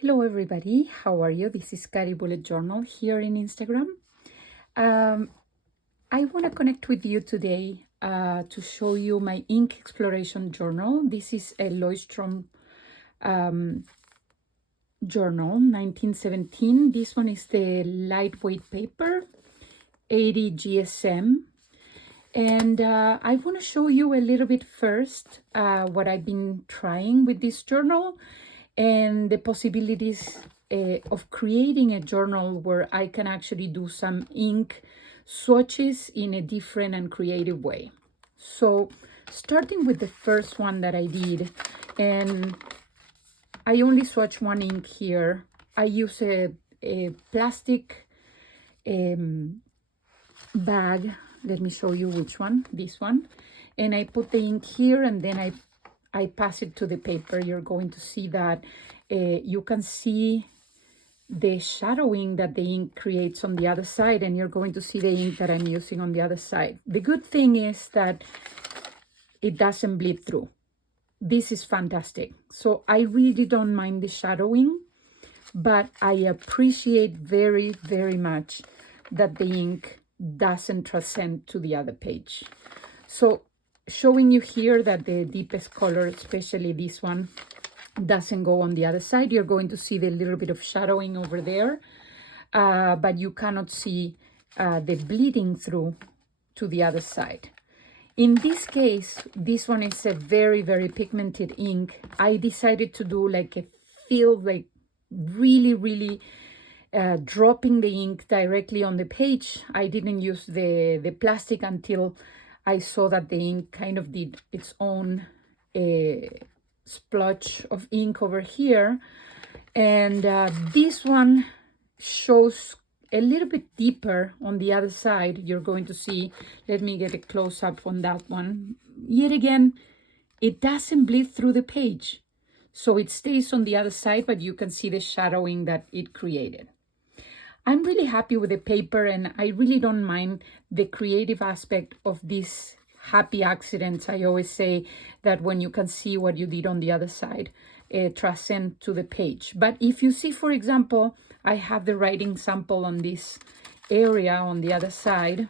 Hello everybody, how are you? This is Kari Bullet Journal here in Instagram. I want to connect with you today to show you my ink exploration journal. This is a Leuchtturm journal, 1917. This one is the lightweight paper, 80 GSM. And I want to show you a little bit first what I've been trying with this journal and the possibilities of creating a journal where I can actually do some ink swatches in a different and creative way. So starting with the first one that I did, and I only swatch one ink here. I use a plastic bag. Let me show you which one, this one. And I put the ink here and then I pass it to the paper. You're going to see that you can see the shadowing that the ink creates on the other side, and you're going to see the ink that I'm using on the other side. The good thing is that it doesn't bleed through. This is fantastic. So I really don't mind the shadowing, but I appreciate very, very much that the ink doesn't transcend to the other page. So showing you here that the deepest color, especially this one, doesn't go on the other side. You're going to see the little bit of shadowing over there, but you cannot see the bleeding through to the other side. In this case, this one is a very, very pigmented ink. I decided to do like a feel, like really, really dropping the ink directly on the page. I didn't use the plastic until I saw that the ink kind of did its own splotch of ink over here. And this one shows a little bit deeper on the other side. You're going to see, let me get a close-up on that one. Yet again, it doesn't bleed through the page. So it stays on the other side, but you can see the shadowing that it created. I'm really happy with the paper, and I really don't mind the creative aspect of these happy accidents. I always say that when you can see what you did on the other side, transcend to the page. But if you see, for example, I have the writing sample on this area on the other side,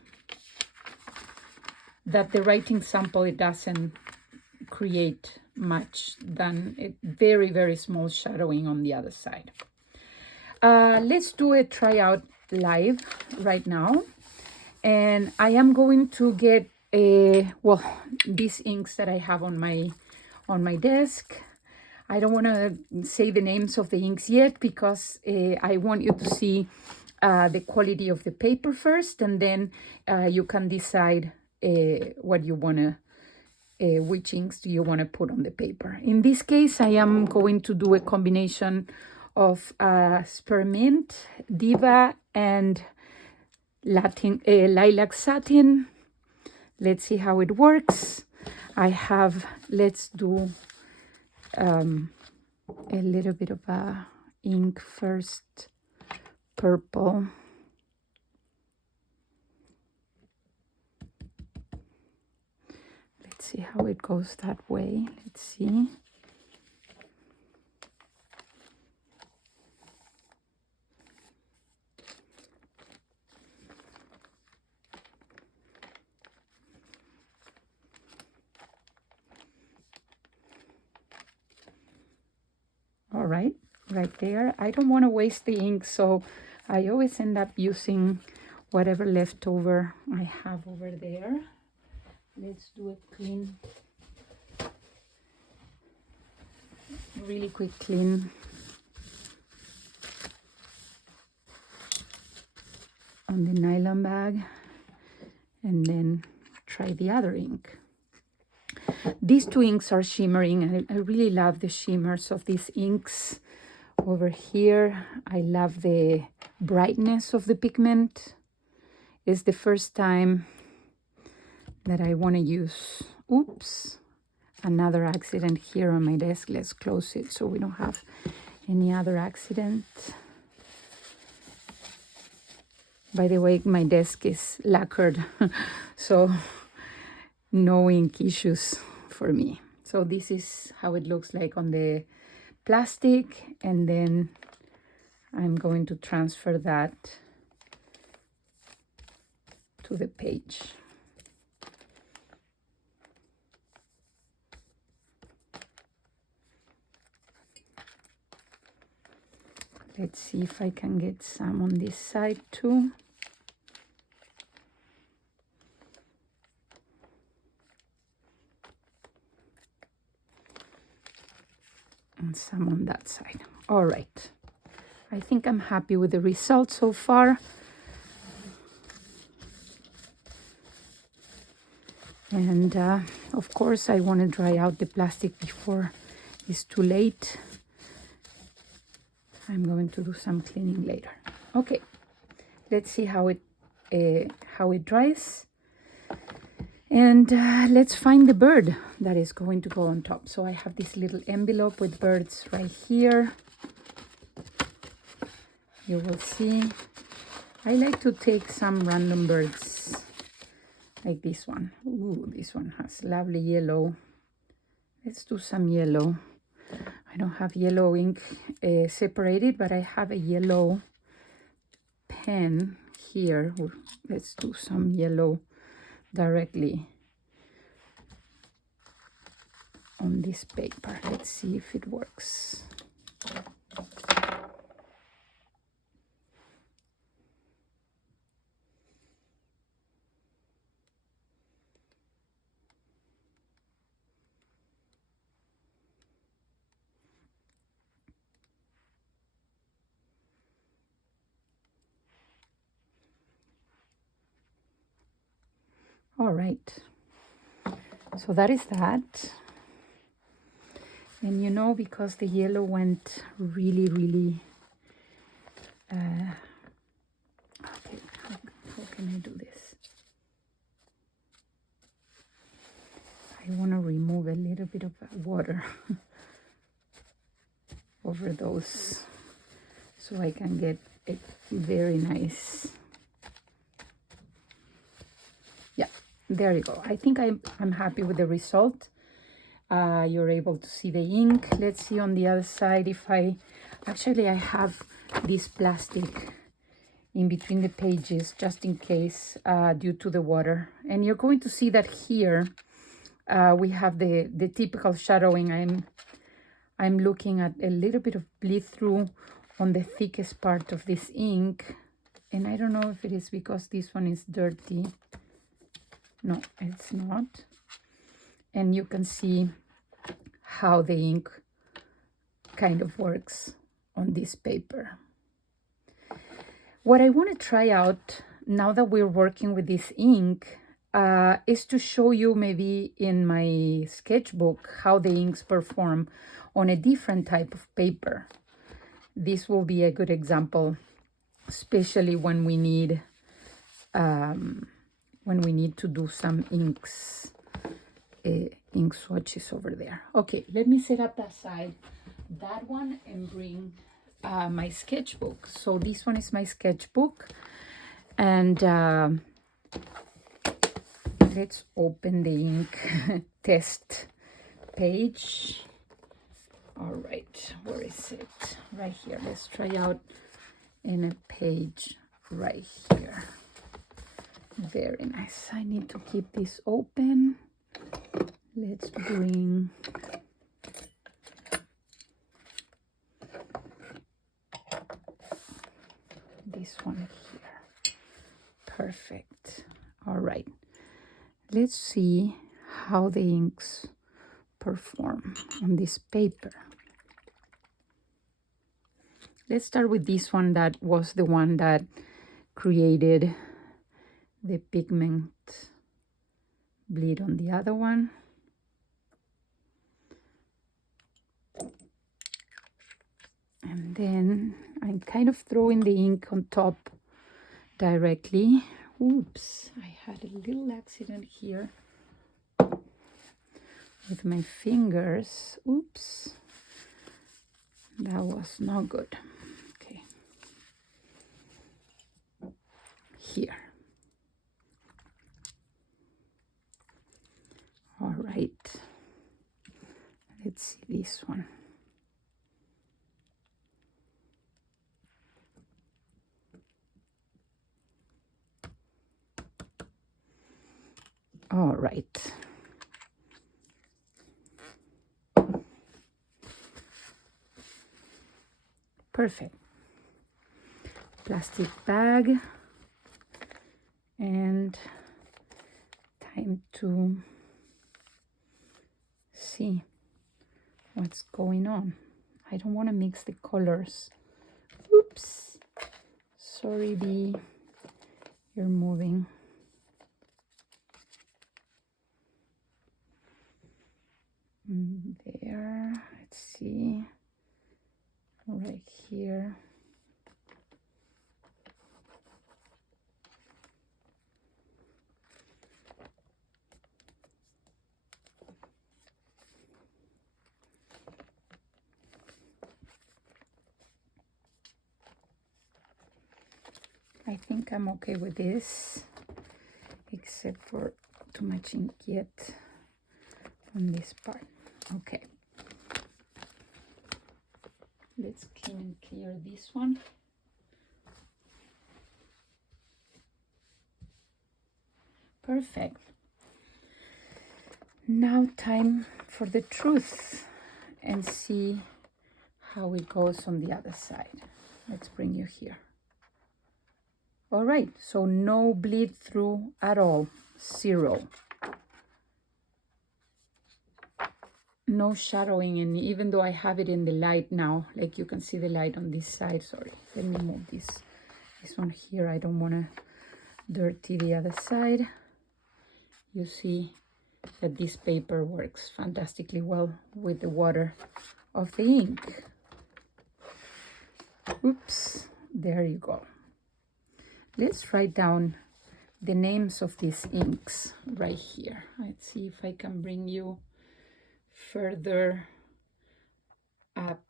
that the writing sample, it doesn't create much than a very, very small shadowing on the other side. Let's do a tryout live right now. And I am going to get these inks that I have on my desk. I don't want to say the names of the inks yet because I want you to see the quality of the paper first, and then you can decide what you want to, which inks do you want to put on the paper. In this case, I am going to do a combination of spearmint, diva, and lilac satin. Let's see how it works. Let's do a little bit of ink first, purple. Let's see how it goes that way. Let's see. All right there. I don't want to waste the ink, so I always end up using whatever leftover I have over there. Let's do a clean, really quick clean on the nylon bag, and then try the other ink. These two inks are shimmering, and I really love the shimmers of these inks. Over here, I love the brightness of the pigment. It's the first time that I want to use, another accident here on my desk. Let's close it so we don't have any other accident. By the way, my desk is lacquered, so no ink issues for me. So this is how it looks like on the plastic, and then I'm going to transfer that to the page. Let's see if I can get some on this side too. And some on that side. All right. I think I'm happy with the result so far. And of course, I want to dry out the plastic before it's too late. I'm going to do some cleaning later. Okay, let's see how it dries. And let's find the bird that is going to go on top. So I have this little envelope with birds right here. You will see. I like to take some random birds like this one. Ooh, this one has lovely yellow. Let's do some yellow. I don't have yellow ink separated, but I have a yellow pen here. Let's do some yellow directly on this paper. Let's see if it works. All right, so that is that. And you know, because the yellow went really, really, okay, how can I do this? I want to remove a little bit of water over those so I can get a very nice, yeah, there you go. I think I'm happy with the result. You're able to see the ink. Let's see on the other side if I have this plastic in between the pages just in case due to the water. And you're going to see that here we have the typical shadowing. I'm looking at a little bit of bleed through on the thickest part of this ink. And I don't know if it is because this one is dirty. No, it's not. And you can see how the ink kind of works on this paper. What I want to try out now that we're working with this ink is to show you maybe in my sketchbook how the inks perform on a different type of paper. This will be a good example, especially when we need to do some inks, ink swatches over there. Okay, let me set up aside that one and bring my sketchbook. So this one is my sketchbook, and let's open the ink test page. All right, where is it? Right here. Let's try out in a page right here. Very nice. I need to keep this open. Let's bring this one here. Perfect. All right. Let's see how the inks perform on this paper. Let's start with this one that was the one that created the pigment bleed on the other one. And then I'm kind of throwing the ink on top directly. Oops, I had a little accident here with my fingers. Oops, that was not good. Okay, here. All right, let's see this one. All right. Perfect. Plastic bag. And time to see what's going on. I don't want to mix the colors. Oops. Sorry, Bee. You're moving. There. Let's see. Right here. I think I'm okay with this, except for too much ink yet on this part. Okay. Let's clean and clear this one. Perfect. Now time for the truth and see how it goes on the other side. Let's bring you here. All right, so no bleed through at all, 0. No shadowing, and even though I have it in the light now, like you can see the light on this side. Sorry, let me move this one here. I don't want to dirty the other side. You see that this paper works fantastically well with the water of the ink. Oops, there you go. Let's write down the names of these inks right here. Let's see if I can bring you further up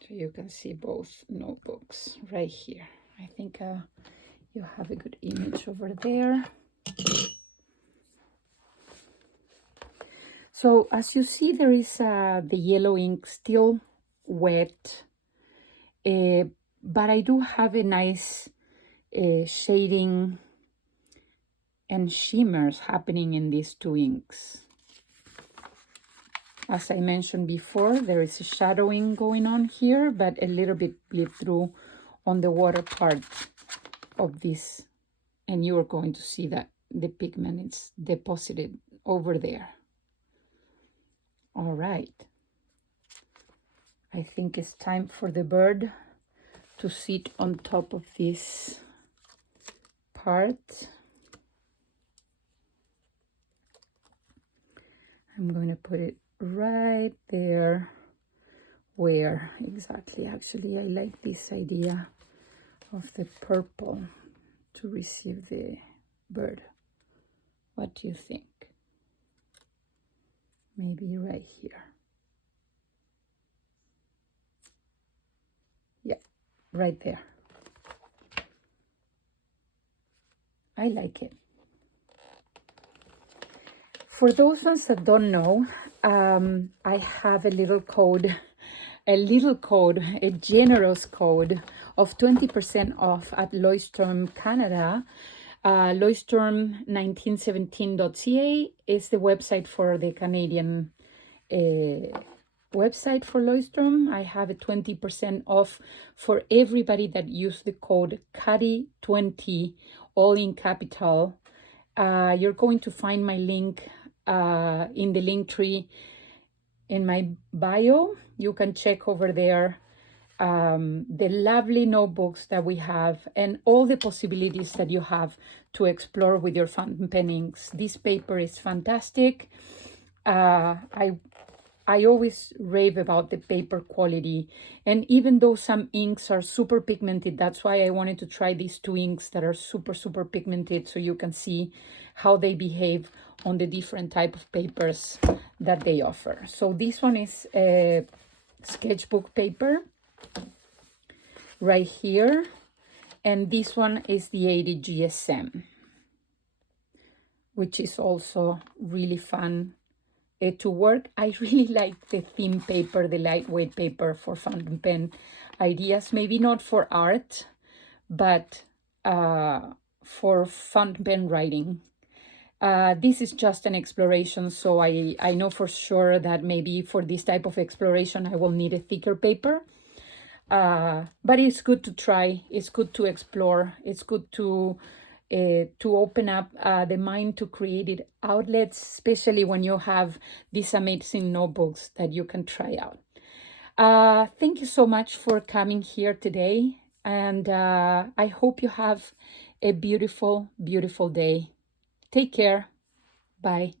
so you can see both notebooks right here. I think you have a good image over there. So as you see, there is the yellow ink still wet, but I do have a nice shading and shimmers happening in these 2 inks. As I mentioned before, there is a shadowing going on here, but a little bit bleed through on the water part of this, and you're going to see that the pigment is deposited over there. All right. I think it's time for the bird to sit on top of this part. I'm going to put it right there. Where exactly? Actually, I like this idea of the purple to receive the bird. What do you think? Maybe right here. Yeah, right there. I like it. For those ones that don't know, I have a code, a generous code of 20% off at Leuchtturm Canada. Leuchtturm1917.ca is the website for the Canadian website for Leuchtturm. I have a 20% off for everybody that use the code Kari20, all in capital. You're going to find my link in the link tree in my bio. You can check over there the lovely notebooks that we have and all the possibilities that you have to explore with your fountain pen inks. This paper is fantastic. I always rave about the paper quality, and even though some inks are super pigmented, that's why I wanted to try these 2 inks that are super pigmented, so you can see how they behave on the different type of papers that they offer. So this one is a sketchbook paper right here, and this one is the 80 GSM, which is also really fun to work. I really like the thin paper, the lightweight paper for fountain pen ideas. Maybe not for art, but for fountain pen writing. This is just an exploration, so I know for sure that maybe for this type of exploration I will need a thicker paper. But it's good to try. It's good to explore. It's good to open up the mind to creative outlets, especially when you have these amazing notebooks that you can try out. Thank you so much for coming here today, and I hope you have a beautiful, beautiful day. Take care. Bye.